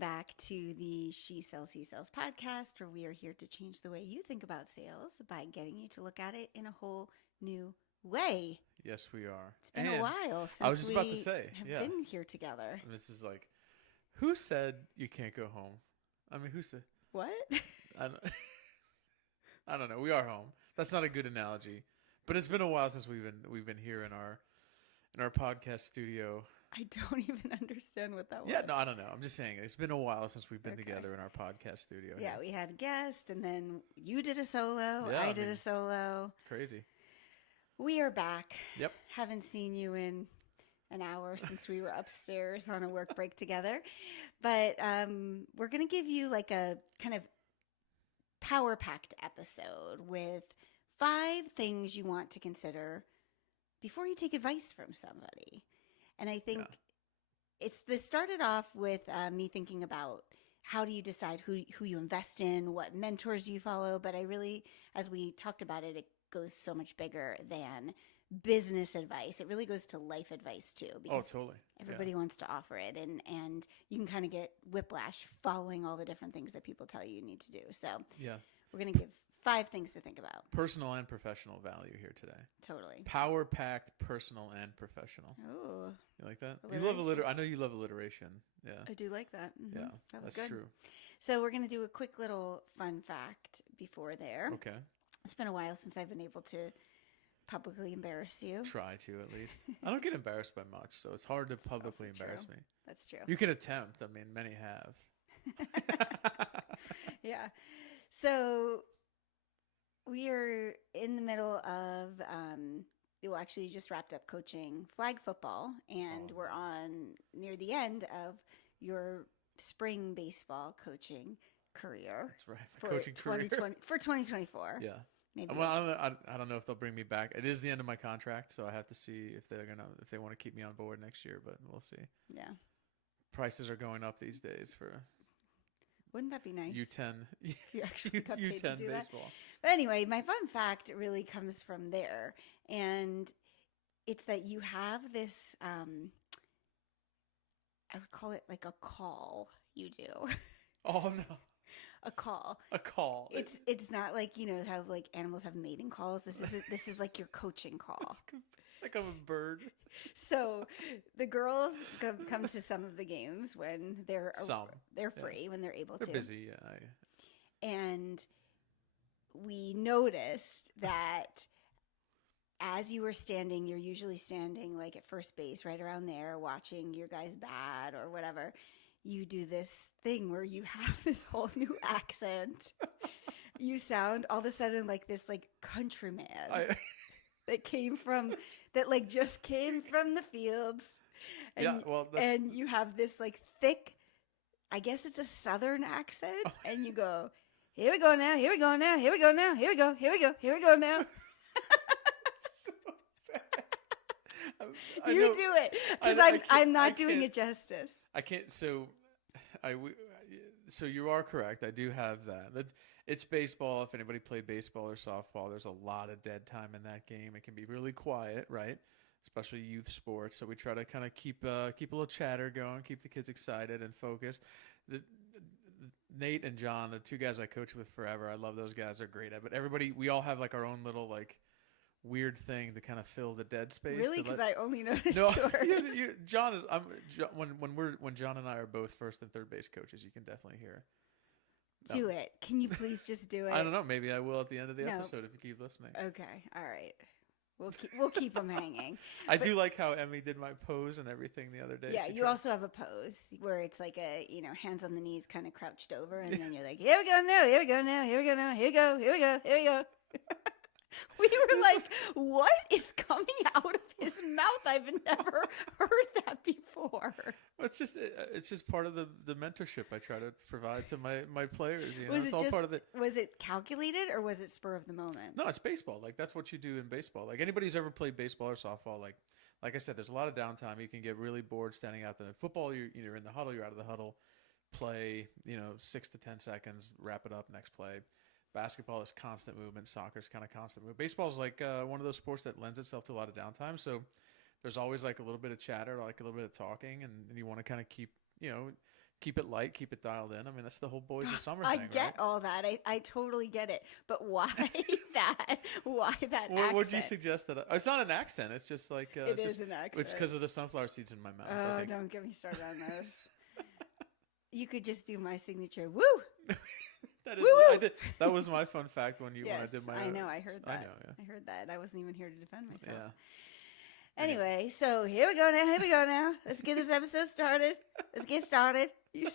back to the She Sells, He Sells podcast, where we are here to change the way you think about sales by getting you to look at it in a whole new way. Yes, we are. It's been a while since I was just we about to say, have been here together. This is like, who said you can't go home? I mean, who said? What? I don't know. We are home. That's not a good analogy, but it's been a while since we've been here in our podcast studio. I don't even understand what that was. Yeah, no, I don't know. I'm just saying it's been a while since we've been together in our podcast studio. Yeah, we had a guest, and then you did a solo. Yeah, I did a solo. Crazy. We are back. Yep. Haven't seen you in an hour since we were upstairs on a work break together. But we're going to give you like a kind of power-packed episode with 5 things you want to consider before you take advice from somebody. And I think this started off with me thinking about how do you decide who you invest in, what mentors you follow. But I really, as we talked about it, it goes so much bigger than business advice. It really goes to life advice too. Because totally. Everybody wants to offer it. And you can kind of get whiplash following all the different things that people tell you need to do. So we're going to give 5 things to think about. Personal and professional value here today. Totally. Power-packed, personal and professional. Oh. You like that? You love I know you love alliteration. Yeah. I do like that. Mm-hmm. Yeah. That's good. True. So we're going to do a quick little fun fact before there. Okay. It's been a while since I've been able to publicly embarrass you. Try to, at least. I don't get embarrassed by much, so it's hard to publicly embarrass me. That's true. You can attempt. I mean, many have. Yeah. So we are in the middle of, actually you just wrapped up coaching flag football, and we're on near the end of your spring baseball coaching career. That's right. My coaching career. For 2024. Yeah. Maybe. Well, I don't know if they'll bring me back. It is the end of my contract, so I have to see if they want to keep me on board next year, but we'll see. Yeah. Prices are going up these days for Wouldn't that be nice? U10. You actually got paid U10 to do baseball. That. But anyway, my fun fact really comes from there. And it's that you have this, I would call it like a call you do. Oh, no. A call. A call. It's not like, how like animals have mating calls. This is like your coaching call. Like I'm a bird. So the girls come to some of the games when they're free, when they're able to. They're busy, yeah. And we noticed that as you were standing, you're usually standing like at first base, right around there, watching your guys bat or whatever. You do this thing where you have this whole new accent. You sound all of a sudden like this like countryman that just came from the fields. And, and you have this like thick, I guess it's a Southern accent. Oh. And you go, here we go now, here we go now, here we go now, here we go, here we go, here we go now. So bad. You do it, because I'm not doing it justice. I can't. So you are correct. I do have that. It's baseball. If anybody played baseball or softball, there's a lot of dead time in that game. It can be really quiet, right? Especially youth sports. So we try to kind of keep a little chatter going, keep the kids excited and focused. Nate and John, the 2 guys I coach with forever. I love those guys. They're great at. But we all have like our own little like weird thing to kind of fill the dead space. Really? Because I only noticed yours. John is. When John and I are both first and third base coaches, you can definitely hear. Do it. Can you please just do it? I don't know. Maybe I will at the end of the episode if you keep listening. Okay. All right. We'll keep them hanging. I do like how Emmy did my pose and everything the other day. Yeah, you also have a pose where it's like a hands on the knees, kind of crouched over, and then you're like, here we go now, here we go now, here we go now, here we go, here we go, here we go. We were like, what is coming out of his mouth? I've never heard that before. Well, it's just part of the mentorship I try to provide to my players. It's all part of it. Was it calculated or was it spur of the moment? No, it's baseball. Like that's what you do in baseball. Like anybody who's ever played baseball or softball, like I said, there's a lot of downtime. You can get really bored standing out there. Football, you're either in the huddle, you're out of the huddle. Play, 6 to 10 seconds, wrap it up, next play. Basketball is constant movement. Soccer is kind of constant movement. Baseball is like one of those sports that lends itself to a lot of downtime. So there's always like a little bit of chatter, like a little bit of talking, and you want to kind of keep keep it light, keep it dialed in. I mean, that's the whole boys of summer I thing, get right? all that. I totally get it. But why that? Why that What would you accent? suggest that? It's not an accent. It's just like It it's is just an accent. it's because of the sunflower seeds in my mouth. I Oh, think. don't get me started on those. You could just do my signature. Woo! That is, Woo-woo! I did. That was my fun fact when Yes, I did my. I know. I heard that. I know. Yeah. I heard that. I wasn't even here to defend myself. Yeah. Anyway, so here we go now. Here we go now. Let's get this episode started. Let's get started. You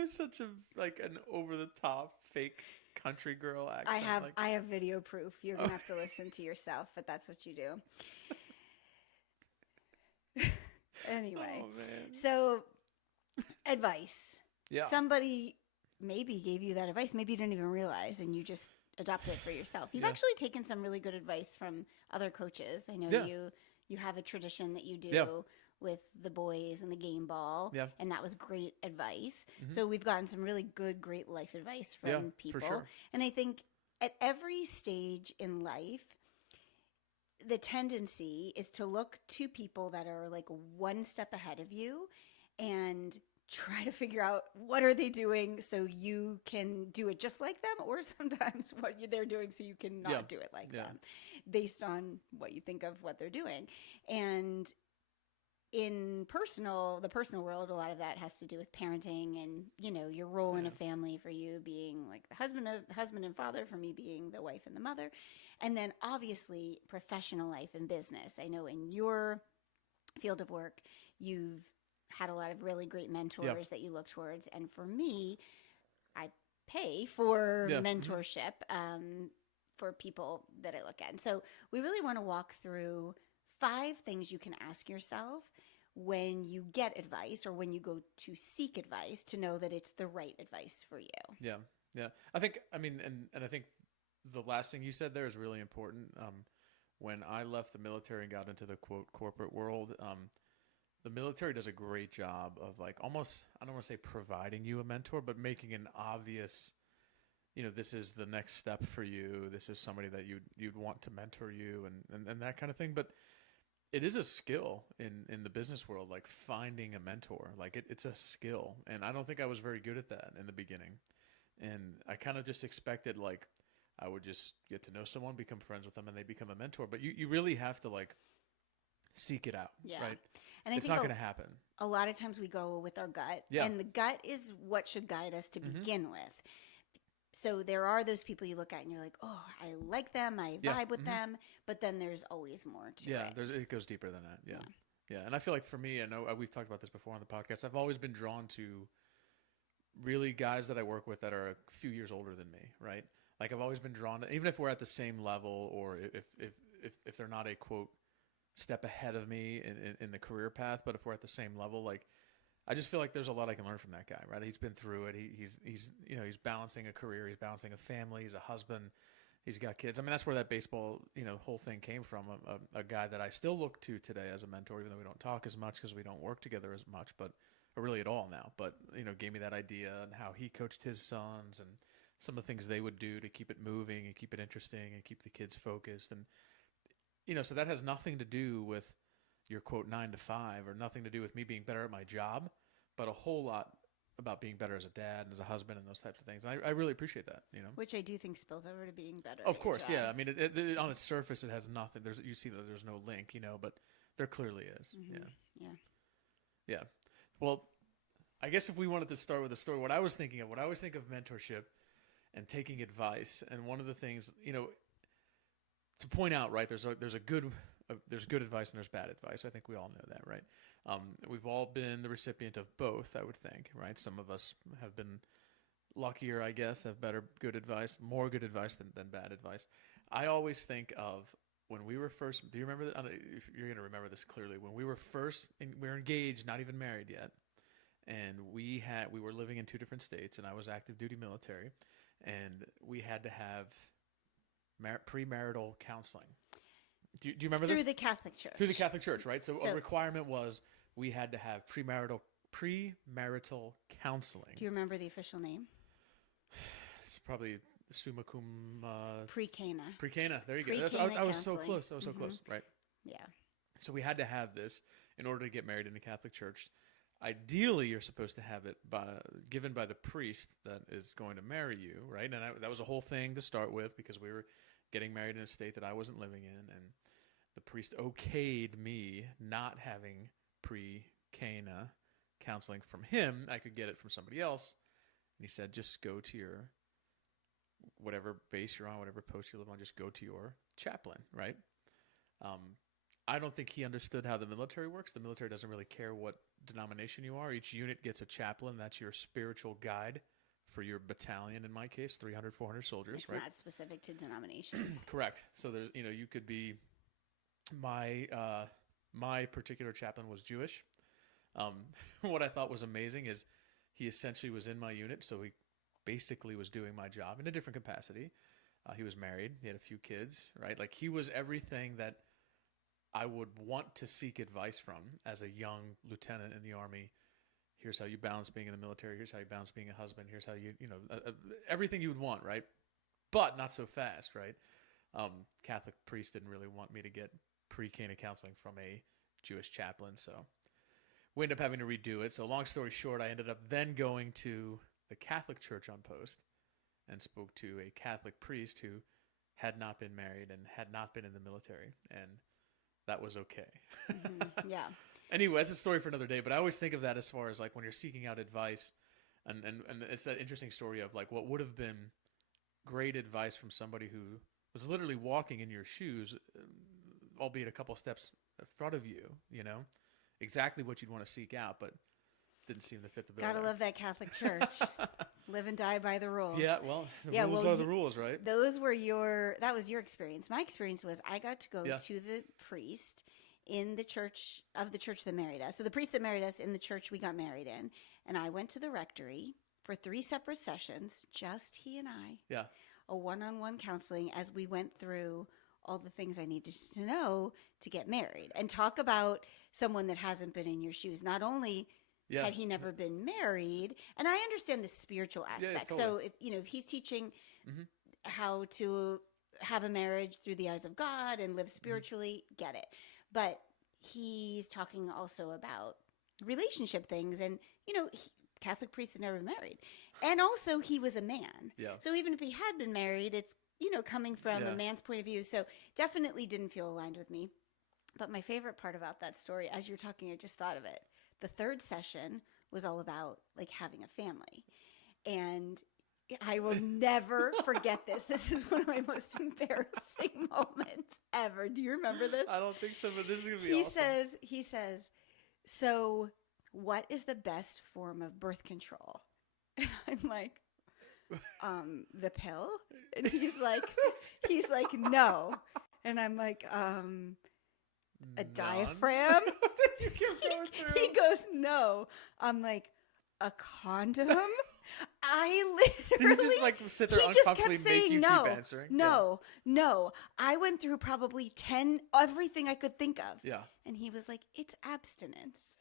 have such a an over the top fake country girl accent. I have video proof. You're gonna have to listen to yourself, but that's what you do. Anyway, Oh man. so advice. Yeah. Somebody maybe gave you that advice. Maybe you didn't even realize, and you just adopted it for yourself. You've Yeah. actually taken some really good advice from other coaches. I know Yeah. you have a tradition that you do Yeah. with the boys and the game ball, Yeah. and that was great advice. Mhm. So we've gotten some really great life advice from Yeah, people. for sure. And I think at every stage in life, the tendency is to look to people that are like one step ahead of you and try to figure out what are they doing so you can do it just like them, or sometimes what they're doing so you can not Yeah. do it like Yeah. them based on what you think of what they're doing. And in the personal world, a lot of that has to do with parenting and, your role in a Yeah. family, for you being like the husband and father, for me being the wife and the mother. And then obviously professional life and business. I know in your field of work, you've had a lot of really great mentors that you look towards. And for me, I pay for Yeah. mentorship for people that I look at. And so we really want to walk through 5 things you can ask yourself when you get advice or when you go to seek advice to know that it's the right advice for you. Yeah. Yeah. I think, and I think the last thing you said there is really important. When I left the military and got into the quote corporate world, the military does a great job of almost, I don't want to say providing you a mentor, but making an obvious, this is the next step for you. This is somebody that you'd want to mentor you and that kind of thing. But it is a skill in the business world, finding a mentor. It's a skill. And I don't think I was very good at that in the beginning. And I kind of just expected I would just get to know someone, become friends with them, and they become a mentor. But you really have to seek it out, Yeah. right? And I It's think not going to happen. a lot of times we go with our gut, Yeah. and the gut is what should guide us to Mhm. begin with. So there are those people you look at and you're like, oh, I like them, I Yeah. vibe with Mhm. them, but then there's always more to Yeah, it. it goes deeper than that. Yeah. Yeah. And I feel like for me, I know we've talked about this before on the podcast, I've always been drawn to really guys that I work with that are a few years older than me, right? I've always been drawn to, even if we're at the same level, or if they're not a quote step ahead of me in the career path, but if we're at the same level, I just feel like there's a lot I can learn from that guy, right? He's been through it. He's balancing a career, he's balancing a family, he's a husband, he's got kids. I mean, that's where that baseball, whole thing came from. A guy that I still look to today as a mentor, even though we don't talk as much because we don't work together as much, or really at all now. But gave me that idea and how he coached his sons and some of the things they would do to keep it moving and keep it interesting and keep the kids focused. And so that has nothing to do with your quote 9 to 5, or nothing to do with me being better at my job, but a whole lot about being better as a dad and as a husband and those types of things. And I really appreciate that, Which I do think spills over to being better. Of at your course, job. yeah. I mean, it, on its surface, it has nothing. You see that there's no link, but there clearly is. Mhm. Yeah. Yeah. Well, I guess if we wanted to start with a story, what I always think of mentorship and taking advice, and one of the things, to point out, right, there's good advice and there's bad advice. I think we all know that, right? We've all been the recipient of both, I would think, right? Some of us have been luckier, I guess, have more good advice than bad advice. I always think of when we were first, do you remember that? If you're going to remember this clearly, when we were we were engaged, not even married yet. And we were living in 2 different states, and I was active duty military, and we had to have premarital counseling. Do you remember this? Through the Catholic Church. Through the Catholic Church, right? So a So- requirement was we had to have premarital counseling. Do you remember the official name? It's probably summa cum Pre-Cana. precana. There you go. Pre-Cana I was so counseling. close. I was so Mhm. close, right? Yeah. So we had to have this in order to get married in the Catholic Church. ideally you're supposed to have it given by the priest that is going to marry you, right? And that was a whole thing to start with because we were getting married in a state that I wasn't living in, and the priest okayed me not having pre-Cana counseling from him. I could get it from somebody else, and he said, just go to your whatever base you're on, whatever post you live on, just go to your chaplain, right? I don't think he understood how the military works. The military doesn't really care what denomination you are. Each unit gets a chaplain. That's your spiritual guide for your battalion, in my case, 300, 400 soldiers, it's right? not specific to denomination. Correct. So there's, you could be, my particular chaplain was Jewish. What I thought was amazing is he essentially was in my unit, so he basically was doing my job in a different capacity. He was married. He had a few kids, right? Like, he was everything that I would want to seek advice from as a young lieutenant in the Army. Here's how you balance being in the military. Here's how you balance being a husband. Here's how everything you would want, right? But not so fast, right? Catholic priest didn't really want me to get pre-Cana counseling from a Jewish chaplain, so we ended up having to redo it. So long story short, I ended up then going to the Catholic Church on post and spoke to a Catholic priest who had not been married and had not been in the military, and that was okay. Mm-hmm. Yeah. Anyway, that's a story for another day, but I always think of that as far as like when you're seeking out advice, and it's that interesting story of like what would have been great advice from somebody who was literally walking in your shoes, albeit a couple steps in front of you, exactly what you'd want to seek out, but didn't seem to fit the bill. Gotta love that Catholic Church. Live and die by the rules. Yeah, well, the rules are the rules, right? That was your experience. My experience was I got to go to the priest in the church that married us. So the priest that married us in the church we got married in. And I went to the rectory for 3 separate sessions, just he and I. Yeah. A one-on-one counseling as we went through all the things I needed to know to get married and talk about someone that hasn't been in your shoes. Not only had he never been married, and I understand the spiritual aspect. Yeah, totally. So if he's teaching how to have a marriage through the eyes of God and live spiritually, get it. But he's talking also about relationship things, and Catholic priests had never been married, and also he was a man. Yeah. So even if he had been married, it's coming from a man's point of view. So definitely didn't feel aligned with me. But my favorite part about that story, as you're talking, I just thought of it. The 3rd session was all about like having a family, and I will never forget this. This is one of my most embarrassing moments ever. Do you remember this? I don't think so, but this is going to be awesome. He says, so what is the best form of birth control? And I'm like, the pill? And he's like, no. And I'm like, a diaphragm? He goes, no. I'm like, a condom? I literally... Did he just like sit there uncomfortably and make you keep answering? No. I went through probably everything I could think of. Yeah. And he was like, it's abstinence.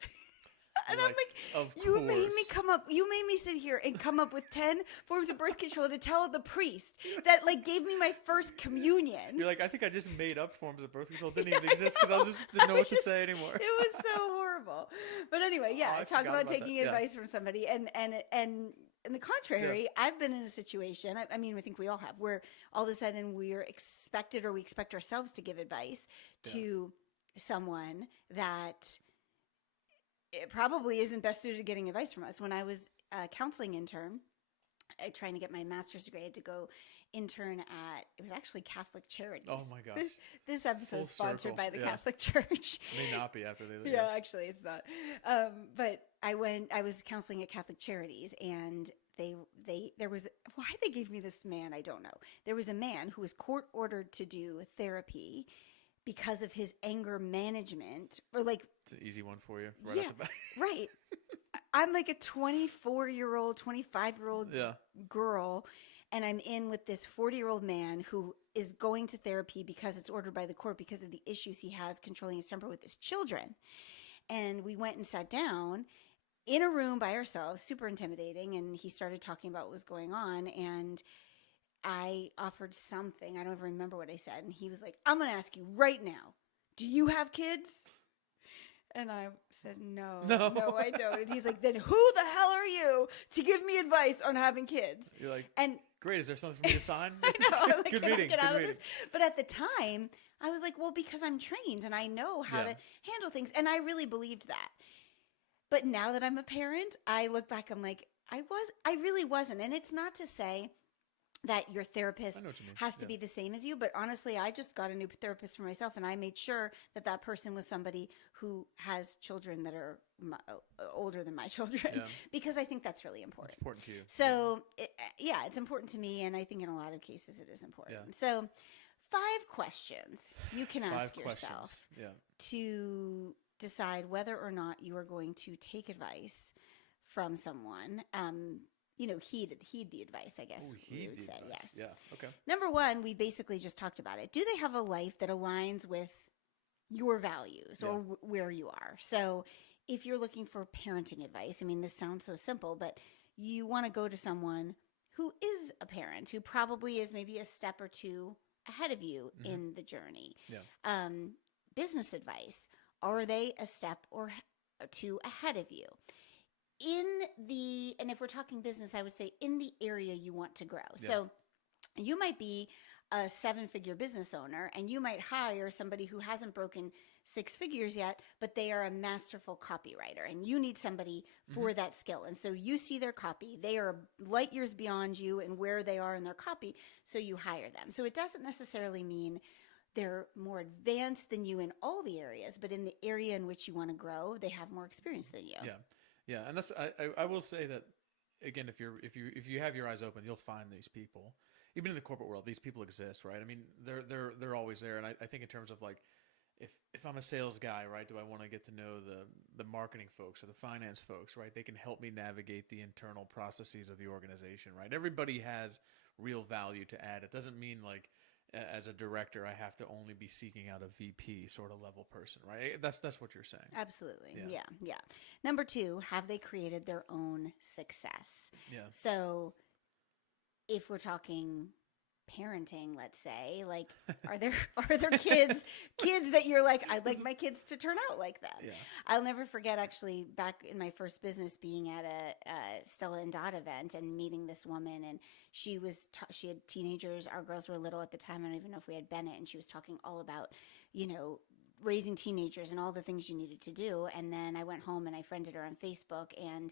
And Like, I'm like, of you made course. you made me sit here and come up with 10 forms of birth control to tell the priest that like gave me my first communion. You're like, I think I just made up forms of birth control. It didn't even exist because I didn't know what to say anymore. It was so horrible. But anyway, I talk forgot about taking that. advice from somebody. And in the contrary, I've been in a situation, I mean, I think we all have, where all of a sudden we're expected or we expect ourselves to give advice to someone that it probably isn't best suited to getting advice from us. When I was a counseling intern, trying to get my master's degree, I had to go intern at, it was actually Catholic Charities. Oh my gosh. This episode is sponsored circle. by the Yeah. Catholic Church. May not be after they leave. Yeah, actually it's not. But I was counseling at Catholic Charities, and there was, why they gave me this man, I don't know. There was a man who was court ordered to do therapy because of his anger management, or like, It's an easy one for you right off the bat. right. I'm like a 24-year-old, 25-year-old girl, and I'm in with this 40-year-old man who is going to therapy because it's ordered by the court because of the issues he has controlling his temper with his children. And we went and sat down in a room by ourselves, super intimidating, and he started talking about what was going on, and I offered something. I don't even remember what I said. And he was like, I'm going to ask you right now, do you have kids? And I said, no, No. no, I don't. And he's like, then who the hell are you to give me advice on having kids? You're like, and great. Is there something for me to sign? I know. I'm like, Good can meeting. I get Good out of meeting. this? But at the time, I was like, well, because I'm trained and I know how to handle things. And I really believed that. But now that I'm a parent, I look back, I'm like, I really wasn't. And it's not to say that your therapist I know what you mean. has to be the same as you. But honestly, I just got a new therapist for myself, and I made sure that that person was somebody who has children that are older than my children, because I think that's really important. It's important to you. So, it's important to me, and I think in a lot of cases it is important. Yeah. So, 5 questions you can ask yourself to decide whether or not you are going to take advice from someone. Heed the advice, I guess we would say. Advice. Yes. Yeah. Okay. Number 1, we basically just talked about it. Do they have a life that aligns with your values or where you are? So if you're looking for parenting advice, I mean, this sounds so simple, but you want to go to someone who is a parent, who probably is maybe a step or 2 ahead of you in the journey. Yeah. Business advice. Are they a step or 2 ahead of you? And if we're talking business, I would say in the area you want to grow. Yeah. So you might be a 7-figure business owner, and you might hire somebody who hasn't broken 6 figures yet, but they are a masterful copywriter, and you need somebody for that skill. And so you see their copy. They are light years beyond you and where they are in their copy, so you hire them. So it doesn't necessarily mean they're more advanced than you in all the areas, but in the area in which you want to grow, they have more experience than you. Yeah, and that's I will say that again, if you have your eyes open, you'll find these people. Even in the corporate world, these people exist, right? I mean, they're always there, and I think in terms of like, if I'm a sales guy, right, do I want to get to know the marketing folks or the finance folks, right? They can help me navigate the internal processes of the organization, right? Everybody has real value to add. It doesn't mean like, as a director, I have to only be seeking out a VP sort of level person, right? That's what you're saying. Absolutely. Yeah. Number 2, have they created their own success? Yeah. So if we're talking parenting, let's say, like, are there kids that you're like, I'd like my kids to turn out like that? Yeah. I'll never forget, actually, back in my first business, being at a Stella and Dot event and meeting this woman, and she had teenagers. Our girls were little at the time. I don't even know if we had Bennett, and she was talking all about, raising teenagers and all the things you needed to do. And then I went home and I friended her on Facebook, and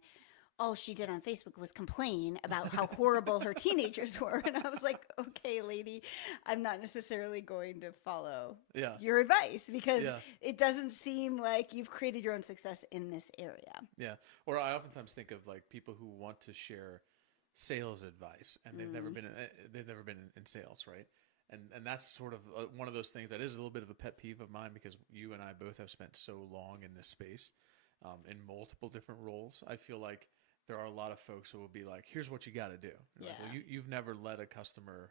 all she did on Facebook was complain about how horrible her teenagers were. And I was like, okay, lady, I'm not necessarily going to follow your advice, because it doesn't seem like you've created your own success in this area. Yeah. Or I oftentimes think of like people who want to share sales advice, and they've never been in sales, right? And that's sort of one of those things that is a little bit of a pet peeve of mine, because you and I both have spent so long in this space, in multiple different roles. I feel like there are a lot of folks who will be like, here's what you got to do. Like, well, you've never led a customer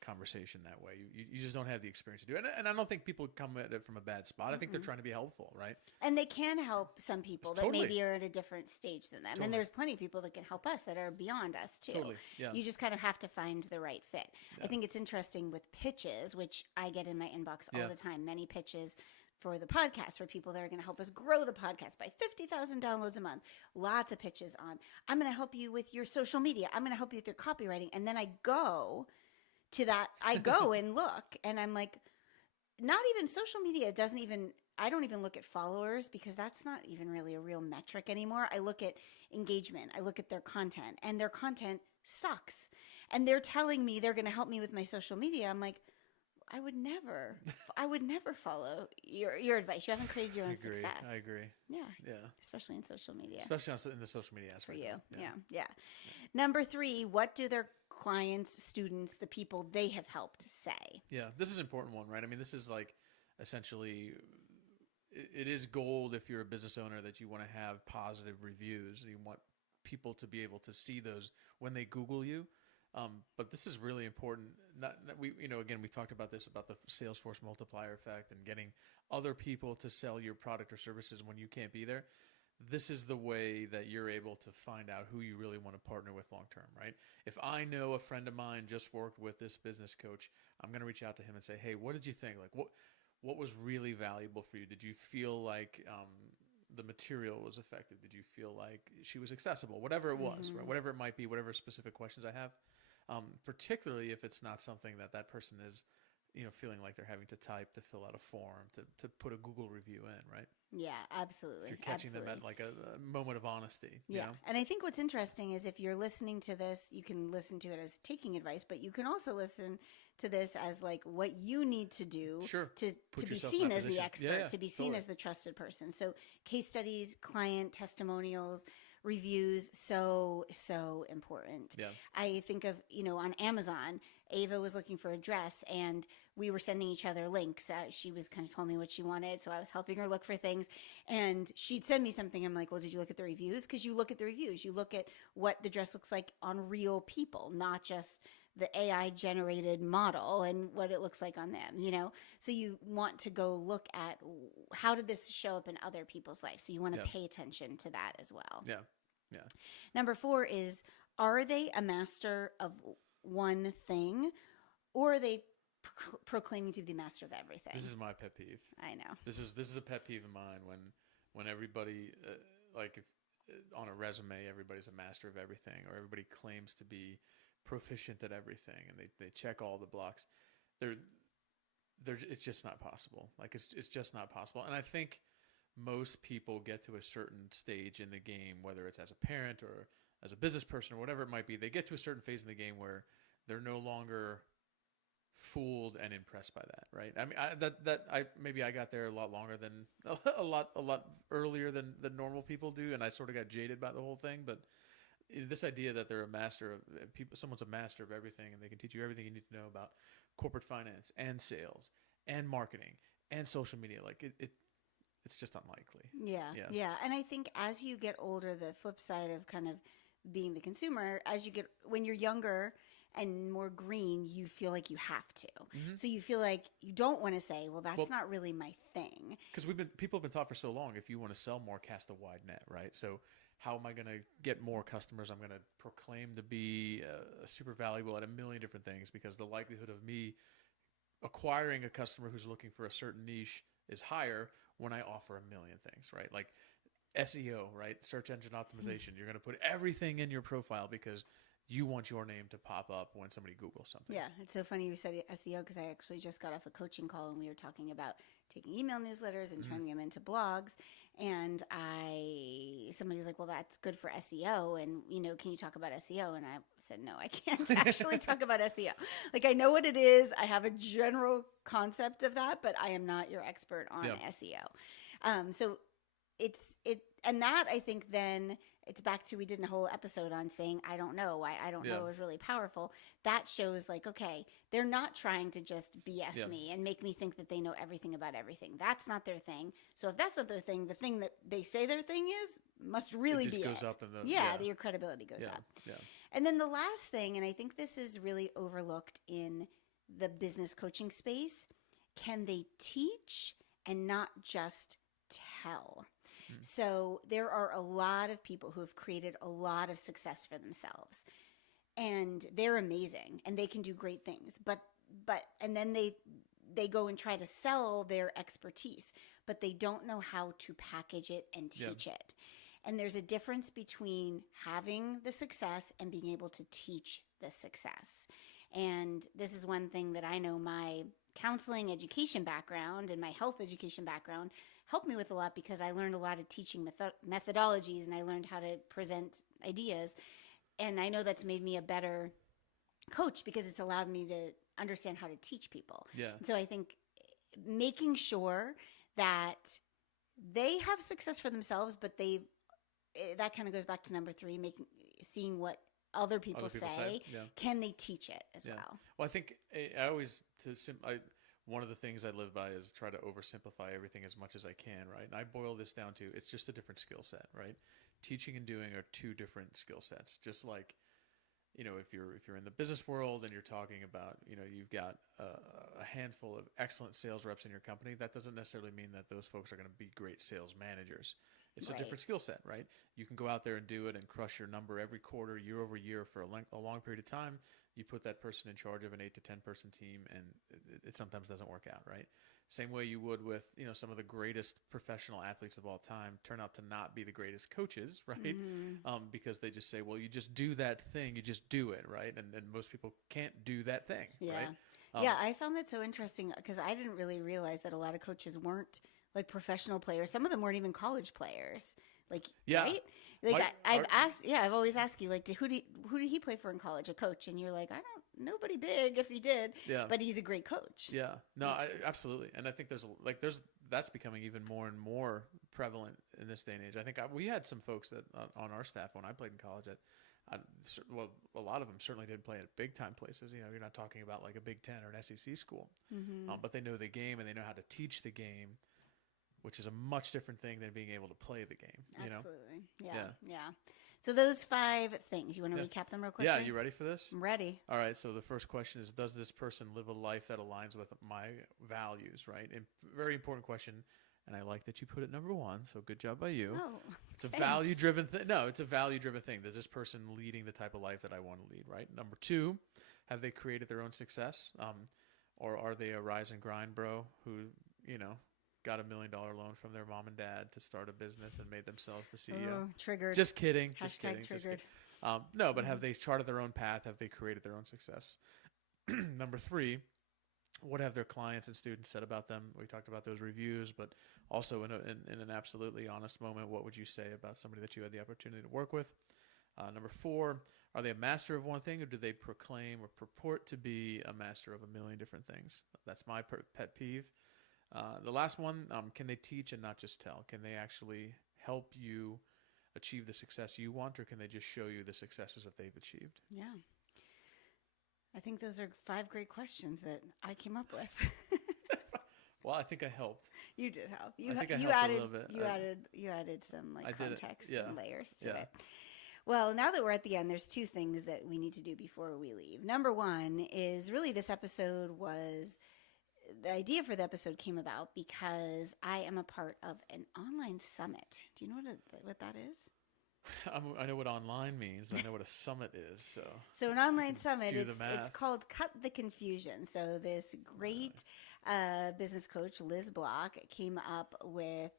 conversation that way. You just don't have the experience to do it. And I don't think people come at it from a bad spot. I think they're trying to be helpful, right? And they can help some people that maybe are at a different stage than them. And there's plenty of people that can help us that are beyond us too. You just kind of have to find the right fit. I think it's interesting with pitches, which I get in my inbox all the time, many pitches for the podcast, for people that are going to help us grow the podcast by 50,000 downloads a month. Lots of pitches on, I'm going to help you with your social media. I'm going to help you with your copywriting. And then I go to that, I go and look, and I'm like, not even social media I don't even look at followers, because that's not even really a real metric anymore. I look at engagement. I look at their content, and their content sucks. And they're telling me they're going to help me with my social media. I'm like, I would never follow your advice. You haven't created your own success. I agree. Yeah. Yeah. Especially in social media. Especially in the social media aspect. For you. Yeah. Number 3, what do their clients, students, the people they have helped say? Yeah. This is an important one, right? I mean, this is like essentially, it is gold if you're a business owner, that you want to have positive reviews. You want people to be able to see those when they Google you. But this is really important. Again, we talked about this, about the Salesforce multiplier effect and getting other people to sell your product or services when you can't be there. This is the way that you're able to find out who you really want to partner with long term, right? If I know a friend of mine just worked with this business coach, I'm going to reach out to him and say, hey, what did you think? Like, what was really valuable for you? Did you feel like the material was effective? Did you feel like she was accessible? Whatever it was, right? Whatever it might be, whatever specific questions I have, particularly if it's not something that person is, feeling like they're having to type to fill out a form to put a Google review in, right? Yeah, absolutely. If you're catching them at like a moment of honesty. Yeah. And I think what's interesting is if you're listening to this, you can listen to it as taking advice, but you can also listen to this as like what you need to do to be seen as the expert, to be seen as the trusted person. So case studies, client testimonials, reviews, so important. Yeah. I think of, on Amazon, Ava was looking for a dress and we were sending each other links. She was kind of told me what she wanted, so I was helping her look for things, and she'd send me something. I'm like, well, did you look at the reviews? Because you look at the reviews, you look at what the dress looks like on real people, not just the AI generated model and what it looks like on them, So you want to go look at how did this show up in other people's lives. So you want to pay attention to that as well. Yeah. Yeah. Number 4 is, are they a master of one thing, or are they proclaiming to be the master of everything? This is my pet peeve. I know. This is a pet peeve of mine when everybody like if on a resume everybody's a master of everything, or everybody claims to be proficient at everything and they check all the blocks. It's just not possible. Like it's just not possible. And I think most people get to a certain stage in the game, whether it's as a parent or as a business person or whatever it might be, they get to a certain phase in the game where they're no longer fooled and impressed by that, right? I mean, maybe I got there a lot longer than a lot earlier than normal people do, and I sort of got jaded by the whole thing. But this idea that they're a master of people, someone's a master of everything, and they can teach you everything you need to know about corporate finance and sales and marketing and social media, like it's just unlikely. Yeah. And I think as you get older, the flip side of kind of being the consumer, when you're younger and more green, you feel like you have to. Mm-hmm. So you feel like you don't want to say, well, that's not really my thing. Because people have been taught for so long, if you want to sell more, cast a wide net, right? So how am I going to get more customers? I'm going to proclaim to be super valuable at a million different things, because the likelihood of me acquiring a customer who's looking for a certain niche is higher when I offer a million things, right? Like SEO, right? Search engine optimization. You're going to put everything in your profile because you want your name to pop up when somebody Googles something. Yeah, it's so funny you said SEO, because I actually just got off a coaching call and we were talking about taking email newsletters and turning them into blogs. And somebody's like, well, that's good for SEO. And, can you talk about SEO? And I said, no, I can't actually talk about SEO. Like, I know what it is. I have a general concept of that, but I am not your expert on SEO. So and that, I think, then it's back to, we did a whole episode on saying, I don't know. Why I don't know is really powerful. That shows like, okay, they're not trying to just BS me and make me think that they know everything about everything. That's not their thing. So if that's not their thing, the thing that they say their thing is must really be it. Goes up in your credibility goes up. Yeah. And then the last thing, and I think this is really overlooked in the business coaching space, can they teach and not just tell? So there are a lot of people who have created a lot of success for themselves, and they're amazing and they can do great things, and then they go and try to sell their expertise, but they don't know how to package it and teach it. And there's a difference between having the success and being able to teach the success. And this is one thing that I know my counseling education background and my health education background helped me with a lot, because I learned a lot of teaching methodologies, and I learned how to present ideas. And I know that's made me a better coach, because it's allowed me to understand how to teach people. Yeah. So I think making sure that they have success for themselves, but that kind of goes back to number 3, seeing what other people say. Can they teach it as well? Well, I think one of the things I live by is try to oversimplify everything as much as I can, right? And I boil this down to, it's just a different skill set, right? Teaching and doing are 2 different skill sets. Just like, if you're in the business world and you're talking about, you've got a handful of excellent sales reps in your company, that doesn't necessarily mean that those folks are going to be great sales managers. It's a Right. different skill set, right? You can go out there and do it and crush your number every quarter, year over year for a long period of time. You put that person in charge of an 8 to 10 person team, and it sometimes doesn't work out, right? Same way you would with some of the greatest professional athletes of all time turn out to not be the greatest coaches, right? Because they just say, well, you just do that thing, you just do it, right? And most people can't do that thing, Yeah. right? Yeah, I found that so interesting because I didn't really realize that a lot of coaches weren't like professional players. Some of them weren't even college players. Like, Yeah. right? Like My- I've asked, I've always asked you, like, who did he play for in college? A coach, and you're like, I don't, nobody big if he did, Yeah. but he's a great coach. Yeah, no, absolutely, and I think there's that's becoming even more and more prevalent in this day and age. I think we had some folks that on our staff when I played in college that, well, a lot of them certainly didn't play at big time places. You're not talking about like a Big Ten or an SEC school, but they know the game and they know how to teach the game, which is a much different thing than being able to play the game. Absolutely, yeah. So those 5 things, you want to recap them real quickly? Yeah, you ready for this? I'm ready. All right, so the first question is, does this person live a life that aligns with my values, right? And very important question, and I like that you put it number 1, so good job by you. Oh, it's a thanks. value-driven thing. No, it's a value-driven thing. Does this person leading the type of life that I want to lead, right? Number 2, have they created their own success? Or are they a rise and grind bro who, got $1 million loan from their mom and dad to start a business and made themselves the CEO? Oh, triggered. Just kidding. Hashtag triggered. Just kidding. No, but have they charted their own path? Have they created their own success? Number 3, what have their clients and students said about them? We talked about those reviews, but also in an absolutely honest moment, what would you say about somebody that you had the opportunity to work with? Number 4, are they a master of one thing, or do they proclaim or purport to be a master of a million different things? That's my pet peeve. The last one, can they teach and not just tell? Can they actually help you achieve the success you want, or can they just show you the successes that they've achieved? Yeah. I think those are 5 great questions that I came up with. Well, I think I helped. You did help. I think I helped added a little bit. You added some like context Yeah. and layers to Yeah. it. Well, now that we're at the end, there's 2 things that we need to do before we leave. Number 1 is really the idea for the episode came about because I am a part of an online summit. Do you know what that is? I know what online means. I know what a summit is. So an online summit, do the math. it's called Cut the Confusion. So this great business coach, Liz Block, came up with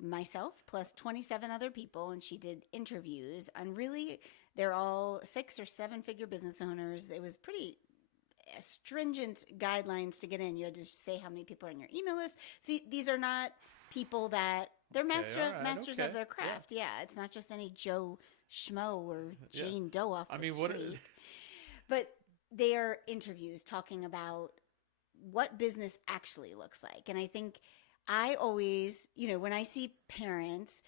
myself plus 27 other people, and she did interviews. And really, they're all 6 or 7 figure business owners. It was pretty stringent guidelines to get in. You had to say how many people are on your email list. So these are not people that they're masters of their craft. Yeah, it's not just any Joe Schmo or Jane Doe off the street. But they are interviews talking about what business actually looks like. And I think I always, when I see parents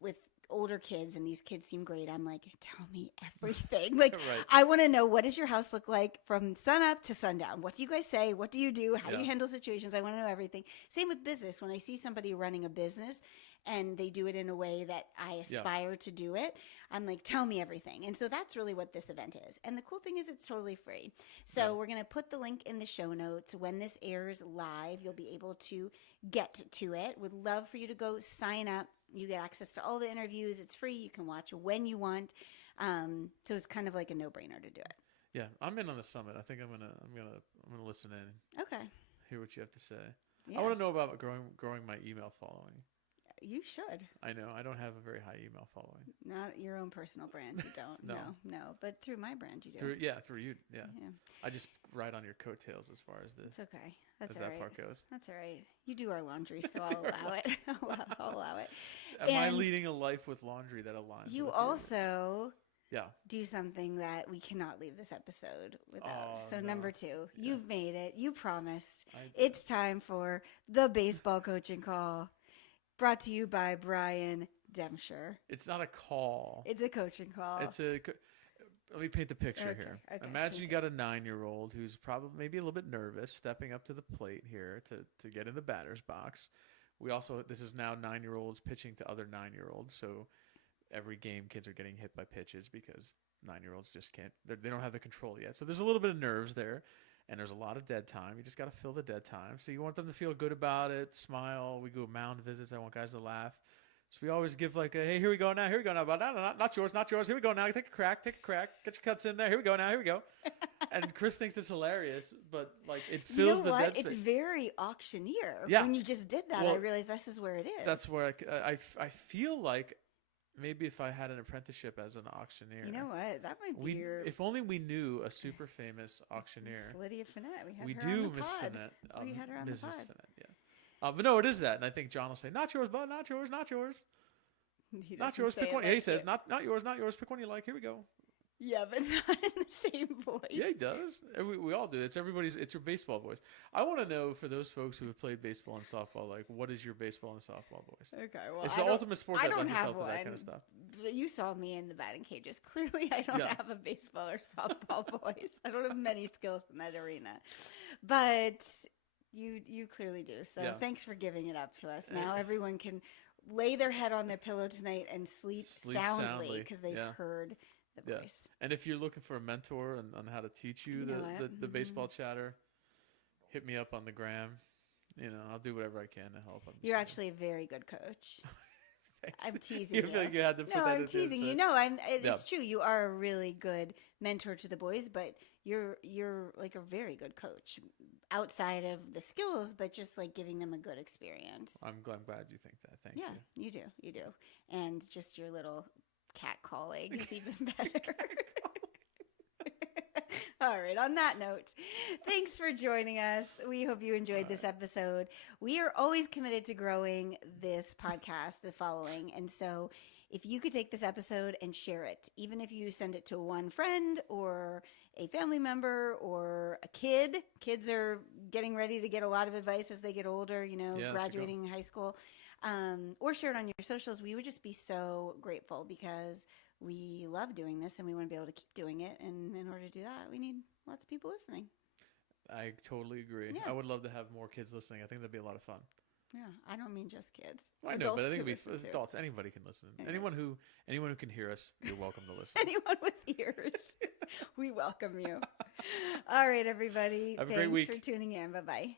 with older kids and these kids seem great, I'm like, tell me everything. Like, Right. I want to know, what does your house look like from sun up to sundown? What do you guys say? What do you do? How do you handle situations? I want to know everything. Same with business. When I see somebody running a business and they do it in a way that I aspire to do it, I'm like, tell me everything. And so that's really what this event is. And the cool thing is it's totally free. So we're going to put the link in the show notes. When this airs live, you'll be able to get to it. Would love for you to go sign up. You get access to all the interviews. It's free. You can watch when you want. So it's kind of like a no-brainer to do it. Yeah, I'm in on the summit. I think I'm gonna listen in. Okay. Hear what you have to say. Yeah. I want to know about growing my email following. You should. I know I don't have a very high email following. Not your own personal brand. You don't. No. But through my brand, you do. Through you. Yeah. I just ride on your coattails as far as It's okay. as that part goes. That's all right. You do our laundry, so I'll allow it. I'll allow it. Am I leading a life with laundry that aligns? You with also Yeah. do something that we cannot leave this episode without. Oh, So no. number 2, you've made it. You promised. I- It's time for the baseball coaching call, brought to you by Brian Dempshire. It's not a call. It's a coaching call. Let me paint the picture Okay, here. okay, Imagine you paint got a 9-year-old who's probably maybe a little bit nervous, stepping up to the plate here to get in the batter's box. This is now 9-year-olds pitching to other 9-year-olds. So every game, kids are getting hit by pitches because 9-year-olds just can't. They don't have the control yet. So there's a little bit of nerves there, and there's a lot of dead time. You just got to fill the dead time. So you want them to feel good about it, smile. We go mound visits. I want guys to laugh. So we always give like a, hey, here we go now, but not yours, not yours. Here we go now. Take a crack, get your cuts in there. Here we go now, here we go. And Chris thinks it's hilarious, but like it fills the dead space. It's very auctioneer. Yeah. When you just did that, I realized this is where it is. That's where I feel like maybe if I had an apprenticeship as an auctioneer. You know what? That might be if only we knew a super famous auctioneer. It's Lydia Finette. We her do, on the Miss pod. Finette. We had her on the Mrs. pod. Finette, yeah. But no, it is that. And I think John will say, not yours, bud, not yours, not yours. Not yours, pick one. Yeah, he says, not yours, not yours, pick one you like. Here we go. Yeah, but not in the same voice. Yeah, he does. We all do. It's your baseball voice. I want to know, for those folks who have played baseball and softball, like, what is your baseball and softball voice? Okay, well, it's the ultimate sport that lends itself to that kind of stuff. But you saw me in the batting cages. Clearly, I don't have a baseball or softball voice. I don't have many skills in that arena. But you clearly do. So thanks for giving it up to us. Now everyone can lay their head on their pillow tonight and sleep soundly because they've heard the voice. And if you're looking for a mentor on how to teach you the baseball chatter, hit me up on the gram. I'll do whatever I can to help. You're actually a very good coach. I'm teasing you. Feel like you had to put that I'm teasing you. No, it's true. You are a really good mentor to the boys, but you're like a very good coach outside of the skills, but just like giving them a good experience. I'm glad you think that. Thank you. Yeah, you do. And just your little cat calling is even better. All right, on that note, thanks for joining us. We hope you enjoyed this episode. We are always committed to growing this podcast, the following. And so if you could take this episode and share it, even if you send it to one friend or a family member or a kid. Kids are getting ready to get a lot of advice as they get older, graduating high school. Or share it on your socials. We would just be so grateful because we love doing this and we want to be able to keep doing it. And in order to do that, we need lots of people listening. I totally agree. Yeah. I would love to have more kids listening. I think that'd be a lot of fun. Yeah, I don't mean just kids. I know, but I think it'd be adults. Anybody can listen. Yeah. Anyone who can hear us, you're welcome to listen. Anyone with ears, we welcome you. All right, everybody. Have a great week. Thanks for tuning in. Bye-bye.